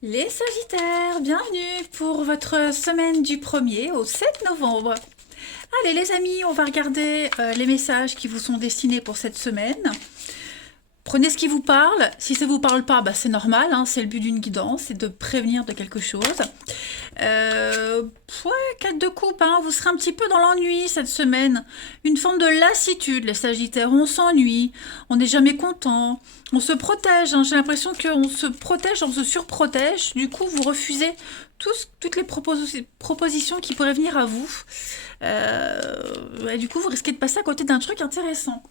Les Sagittaires, bienvenue pour votre semaine du 1er au 7 novembre. Allez les amis, on va regarder les messages qui vous sont destinés pour cette semaine. Prenez ce qui vous parle. Si ça ne vous parle pas, bah, c'est normal, hein, c'est le but d'une guidance, c'est de prévenir de quelque chose. Ouais, 4 de coupe, hein, vous serez un petit peu dans l'ennui cette semaine. Une forme de lassitude, les Sagittaires. On s'ennuie, on n'est jamais content, on se protège. Hein, j'ai l'impression qu'on se protège, on se surprotège. Du coup, vous refusez toutes les propositions qui pourraient venir à vous. Et du coup, vous risquez de passer à côté d'un truc intéressant.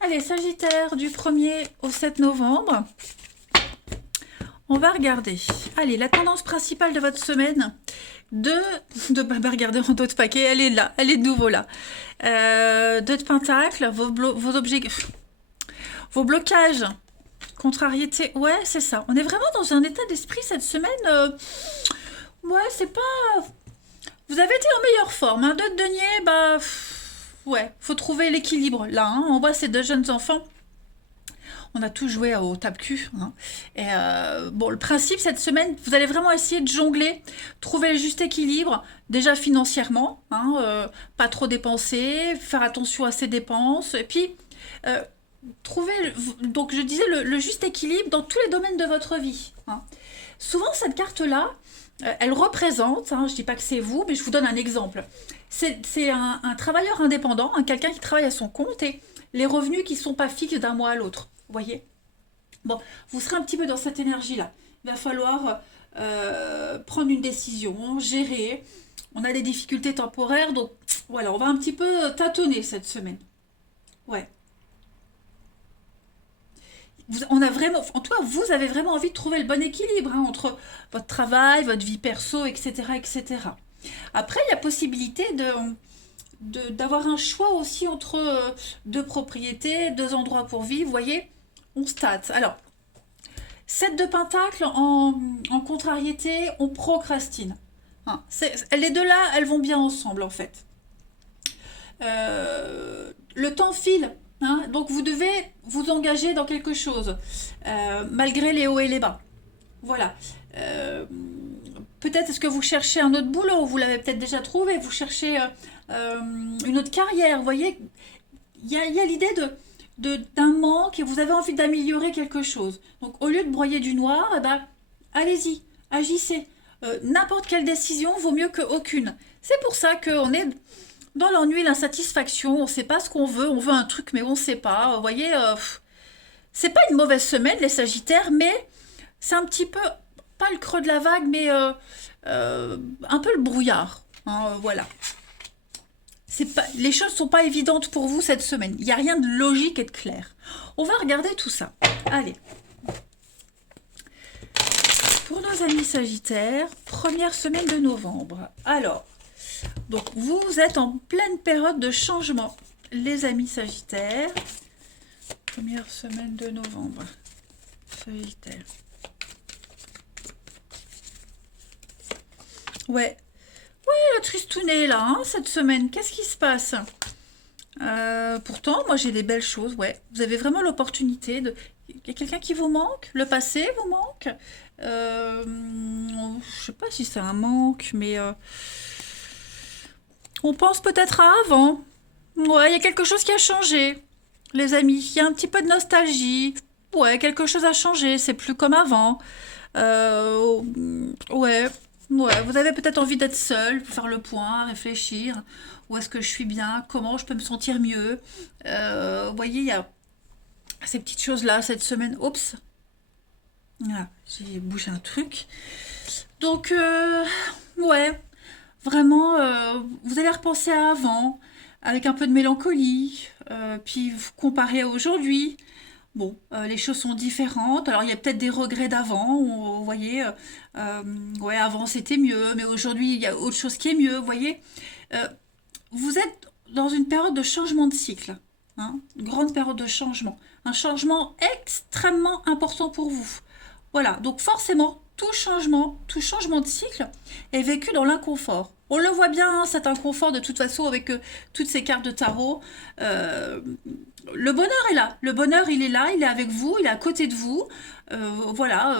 Allez, Sagittaire, du 1er au 7 novembre. On va regarder. Allez, la tendance principale de votre semaine. Bah, regardez en d'autres paquets, elle est là, elle est de nouveau là. 2 de pentacles, vos objets, vos blocages, contrariétés. Ouais, c'est ça. On est vraiment dans un état d'esprit cette semaine. Ouais, c'est pas... Vous avez été en meilleure forme. Hein. 2 de denier, bah... Ouais, faut trouver l'équilibre là. Hein. On voit ces 2 jeunes enfants. On a tout joué au tape-cul. Hein. Et bon, le principe cette semaine, vous allez vraiment essayer de jongler, trouver le juste équilibre, déjà financièrement, hein, pas trop dépenser, faire attention à ses dépenses, et puis euh, trouver, donc je disais, le juste équilibre dans tous les domaines de votre vie. Hein. Souvent, cette carte-là, elle représente, hein, je ne dis pas que c'est vous, mais je vous donne un exemple. C'est un travailleur indépendant, quelqu'un qui travaille à son compte et les revenus qui ne sont pas fixes d'un mois à l'autre. Vous voyez? Bon, vous serez un petit peu dans cette énergie-là. Il va falloir prendre une décision, gérer. On a des difficultés temporaires, donc voilà, on va un petit peu tâtonner cette semaine. Ouais. On a vraiment, en tout cas, vous avez vraiment envie de trouver le bon équilibre hein, entre votre travail, votre vie perso, etc., etc. Après, il y a possibilité d'avoir un choix aussi entre 2 propriétés, 2 endroits pour vivre. Vous voyez, on se tâte. Alors, 7 de pentacle en contrariété, on procrastine. Hein, les 2 là, elles vont bien ensemble en fait. Le temps file, hein, donc vous devez vous engager dans quelque chose, malgré les hauts et les bas. Voilà. Euh, Peut-être est-ce que vous cherchez un autre boulot, vous l'avez peut-être déjà trouvé, vous cherchez une autre carrière, vous voyez, il y a l'idée d'un manque et vous avez envie d'améliorer quelque chose. Donc au lieu de broyer du noir, eh ben, allez-y, agissez. N'importe quelle décision vaut mieux qu'aucune. C'est pour ça qu'on est dans l'ennui, l'insatisfaction, on ne sait pas ce qu'on veut, on veut un truc mais on ne sait pas. Vous voyez, c'est pas une mauvaise semaine les Sagittaires, mais c'est un petit peu, pas le creux de la vague, mais un peu le brouillard. Hein, voilà. Les choses ne sont pas évidentes pour vous cette semaine. Il n'y a rien de logique et de clair. On va regarder tout ça. Allez. Pour nos amis Sagittaires, première semaine de novembre. Alors, donc vous êtes en pleine période de changement, les amis Sagittaires. Première semaine de novembre. Sagittaire. Ouais. Ouais, la tristounée là, hein, cette semaine. Qu'est-ce qui se passe? Pourtant, moi j'ai des belles choses, ouais. Vous avez vraiment l'opportunité de... Il y a quelqu'un qui vous manque? Le passé vous manque? Je sais pas si c'est un manque, mais on pense peut-être à avant. Ouais, il y a quelque chose qui a changé, les amis. Il y a un petit peu de nostalgie. Ouais, quelque chose a changé, c'est plus comme avant. Euh, ouais, ouais, vous avez peut-être envie d'être seul, pour faire le point, réfléchir. Où est-ce que je suis bien? Comment je peux me sentir mieux? Vous voyez, il y a ces petites choses-là cette semaine. Oups, voilà, j'ai bougé un truc. Donc, ouais, vraiment, vous allez repenser à avant, avec un peu de mélancolie, puis vous comparez à aujourd'hui. Bon, les choses sont différentes. Alors, il y a peut-être des regrets d'avant. Vous voyez, ouais, avant c'était mieux, mais aujourd'hui il y a autre chose qui est mieux. Vous voyez, Euh, vous êtes dans une période de changement de cycle, hein, une grande période de changement, un changement extrêmement important pour vous. Voilà, donc forcément, tout changement de cycle est vécu dans l'inconfort. On le voit bien, hein, cet inconfort de toute façon avec toutes ces cartes de tarot. Euh, le bonheur est là. Le bonheur, il est là, il est avec vous, il est à côté de vous. Voilà,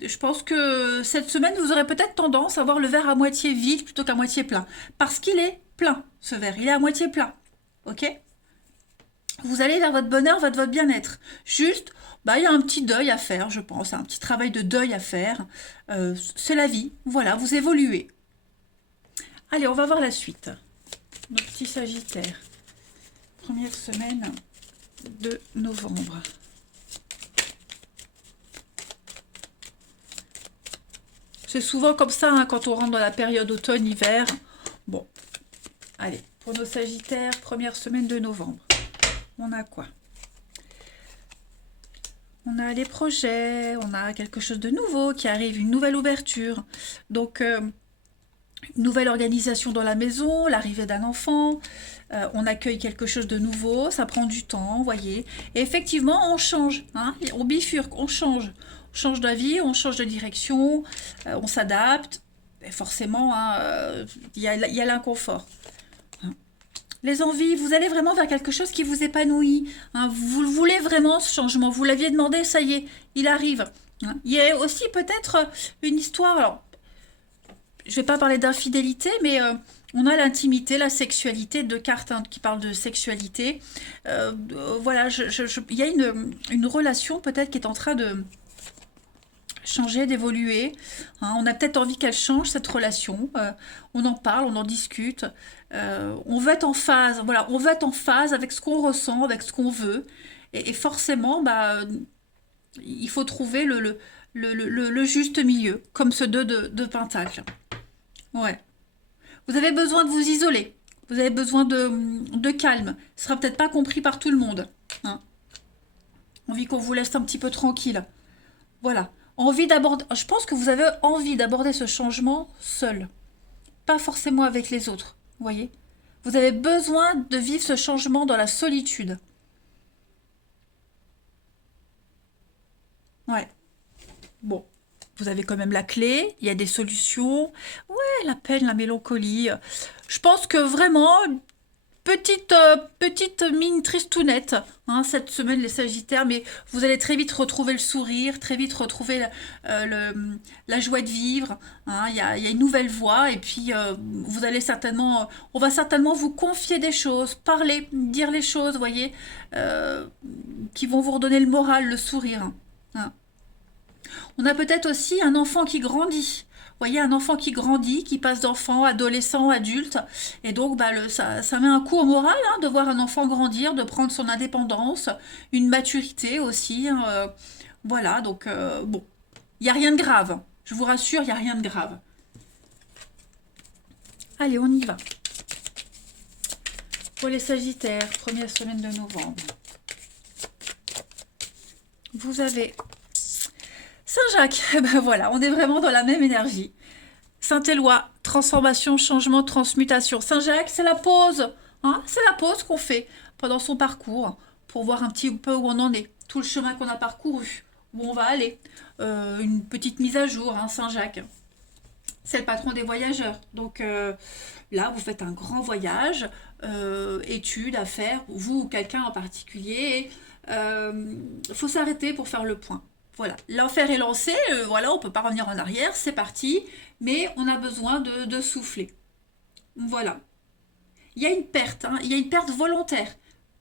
je pense que cette semaine, vous aurez peut-être tendance à voir le verre à moitié vide plutôt qu'à moitié plein. Parce qu'il est plein, ce verre. Il est à moitié plein. Ok? Vous allez vers votre bonheur, vers votre bien-être. Juste, bah, il y a un petit deuil à faire, je pense. Un petit travail de deuil à faire. C'est la vie. Voilà, vous évoluez. Allez, on va voir la suite. Notre petit Sagittaire. Première semaine de novembre. C'est souvent comme ça hein, quand on rentre dans la période automne-hiver. Bon, allez, pour nos Sagittaires, première semaine de novembre. On a quoi? On a les projets, on a quelque chose de nouveau qui arrive, une nouvelle ouverture. Donc, une nouvelle organisation dans la maison, l'arrivée d'un enfant, on accueille quelque chose de nouveau, ça prend du temps, vous voyez. Et effectivement, on change, hein, on bifurque, on change. On change d'avis, on change de direction, on s'adapte. Et forcément, hein, il y a l'inconfort. Les envies, vous allez vraiment vers quelque chose qui vous épanouit. Hein, vous le voulez vraiment, ce changement. Vous l'aviez demandé, ça y est, il arrive. Hein. Il y a aussi peut-être une histoire, alors, je ne vais pas parler d'infidélité, mais on a l'intimité, la sexualité, deux cartes hein, qui parlent de sexualité. Voilà, il y a une relation peut-être qui est en train de changer, d'évoluer. Hein, on a peut-être envie qu'elle change, cette relation. On en parle, on en discute. On veut être en phase. Voilà, on veut être en phase avec ce qu'on ressent, avec ce qu'on veut. Et forcément, bah, il faut trouver le juste milieu, comme ce 2 de Pentacle. Ouais. Vous avez besoin de vous isoler. Vous avez besoin de calme. Ce sera peut-être pas compris par tout le monde. Hein. Envie qu'on vous laisse un petit peu tranquille. Voilà. Envie d'aborder. Je pense que vous avez envie d'aborder ce changement seul. Pas forcément avec les autres. Vous voyez? Vous avez besoin de vivre ce changement dans la solitude. Ouais. Bon. Vous avez quand même la clé, il y a des solutions. Ouais, la peine, la mélancolie. Je pense que vraiment, petite mine tristounette, hein, cette semaine, les Sagittaires, mais vous allez très vite retrouver le sourire, très vite retrouver la joie de vivre. Hein, il y a une nouvelle voie, et puis vous allez certainement, on va certainement vous confier des choses, parler, dire les choses, vous voyez, qui vont vous redonner le moral, le sourire. Hein. On a peut-être aussi un enfant qui grandit. Vous voyez, un enfant qui grandit, qui passe d'enfant, adolescent, adulte. Et donc, bah, ça met un coup au moral hein, de voir un enfant grandir, de prendre son indépendance, une maturité aussi. Hein, voilà, donc, bon, il n'y a rien de grave. Je vous rassure, il n'y a rien de grave. Allez, on y va. Pour les Sagittaires, première semaine de novembre. Vous avez Saint-Jacques, ben voilà, on est vraiment dans la même énergie. Saint-Éloi, transformation, changement, transmutation. Saint-Jacques, c'est la pause. Hein, c'est la pause qu'on fait pendant son parcours pour voir un petit peu où on en est. Tout le chemin qu'on a parcouru, où on va aller. Une petite mise à jour, hein, Saint-Jacques. C'est le patron des voyageurs. Donc là, vous faites un grand voyage, études à faire, vous ou quelqu'un en particulier. Il faut s'arrêter pour faire le point. Voilà, l'enfer est lancé, voilà, on ne peut pas revenir en arrière, c'est parti, mais on a besoin de souffler. Voilà. Il y a une perte, hein, il y a une perte volontaire.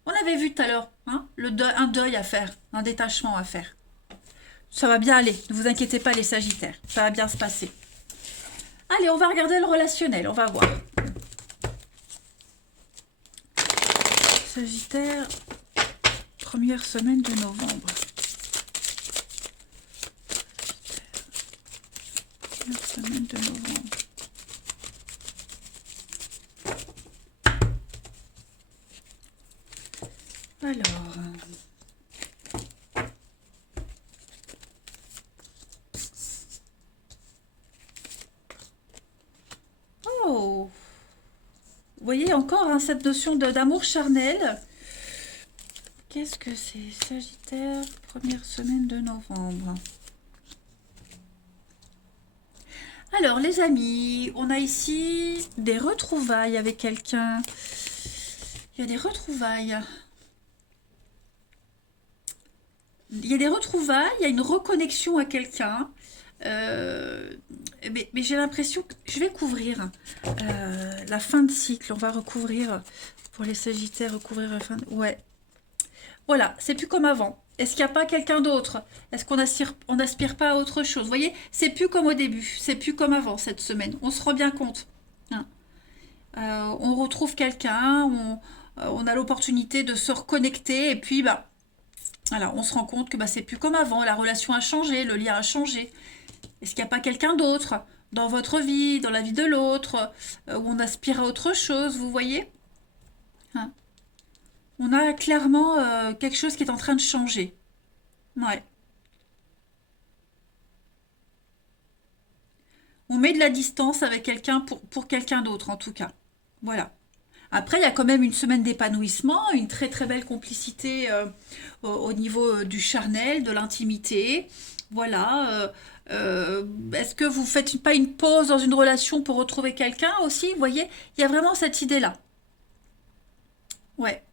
On avait vu tout à l'heure, hein, un deuil à faire, un détachement à faire. Ça va bien aller, ne vous inquiétez pas les Sagittaires, ça va bien se passer. Allez, on va regarder le relationnel, on va voir. Sagittaire, première semaine de novembre. Première semaine de novembre. Alors... Oh! Vous voyez encore hein, cette notion d'amour charnel. Qu'est-ce que c'est? Sagittaire, première semaine de novembre. Alors, les amis, on a ici des retrouvailles avec quelqu'un. Il y a des retrouvailles. Il y a des retrouvailles, il y a une reconnexion à quelqu'un. Mais j'ai l'impression que je vais couvrir la fin de cycle. On va recouvrir, pour les Sagittaires, recouvrir la fin de... Ouais. Voilà, c'est plus comme avant. Est-ce qu'il n'y a pas quelqu'un d'autre? Est-ce qu'on n'aspire pas à autre chose? Vous voyez, c'est plus comme au début. C'est plus comme avant cette semaine. On se rend bien compte. Hein. On retrouve quelqu'un, on a l'opportunité de se reconnecter et puis bah, voilà, on se rend compte que bah, c'est plus comme avant. La relation a changé, le lien a changé. Est-ce qu'il n'y a pas quelqu'un d'autre dans votre vie, dans la vie de l'autre, où on aspire à autre chose, vous voyez? Hein. On a clairement quelque chose qui est en train de changer. Ouais. On met de la distance avec quelqu'un pour quelqu'un d'autre, en tout cas. Voilà. Après, il y a quand même une semaine d'épanouissement, une très très belle complicité au niveau du charnel, de l'intimité. Voilà. Est-ce que vous faites pas une pause dans une relation pour retrouver quelqu'un aussi? Vous voyez, il y a vraiment cette idée-là. Ouais.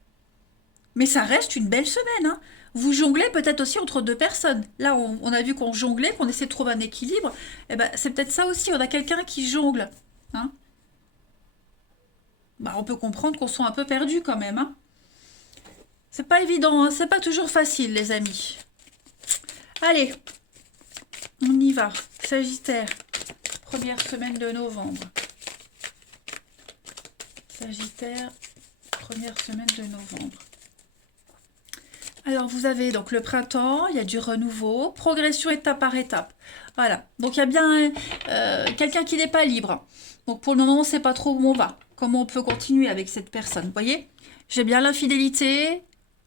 Mais ça reste une belle semaine, hein. Vous jonglez peut-être aussi entre deux personnes. Là, on a vu qu'on jonglait, qu'on essaie de trouver un équilibre. Eh ben, c'est peut-être ça aussi. On a quelqu'un qui jongle. Hein. Bah, on peut comprendre qu'on soit un peu perdu quand même. Hein. C'est pas évident, hein. C'est pas toujours facile, les amis. Allez, on y va. Sagittaire, première semaine de novembre. Sagittaire, première semaine de novembre. Alors, vous avez donc le printemps, il y a du renouveau, progression étape par étape. Voilà. Donc, il y a bien quelqu'un qui n'est pas libre. Donc, pour le moment, on ne sait pas trop où on va. Comment on peut continuer avec cette personne. Vous voyez? J'ai bien l'infidélité,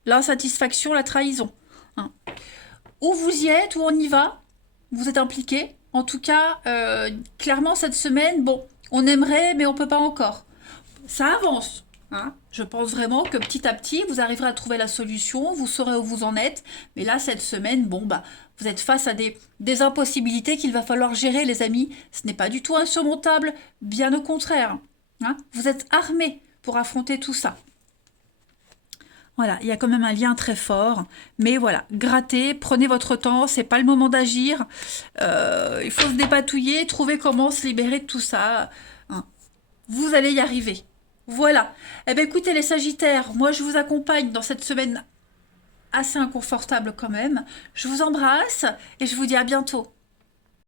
l'insatisfaction, la trahison. Hein. Où vous y êtes, où on y va, vous êtes impliqué. En tout cas, clairement, cette semaine, bon, on aimerait, mais on ne peut pas encore. Ça avance. Hein. Je pense vraiment que petit à petit, vous arriverez à trouver la solution, vous saurez où vous en êtes. Mais là, cette semaine, bon, bah, vous êtes face à des impossibilités qu'il va falloir gérer, les amis. Ce n'est pas du tout insurmontable, bien au contraire. Hein. Vous êtes armés pour affronter tout ça. Voilà, il y a quand même un lien très fort. Mais voilà, grattez, prenez votre temps, c'est pas le moment d'agir. Il faut se dépatouiller, trouver comment se libérer de tout ça. Hein. Vous allez y arriver. Voilà. Eh bien, écoutez, les Sagittaires, moi, je vous accompagne dans cette semaine assez inconfortable quand même. Je vous embrasse et je vous dis à bientôt.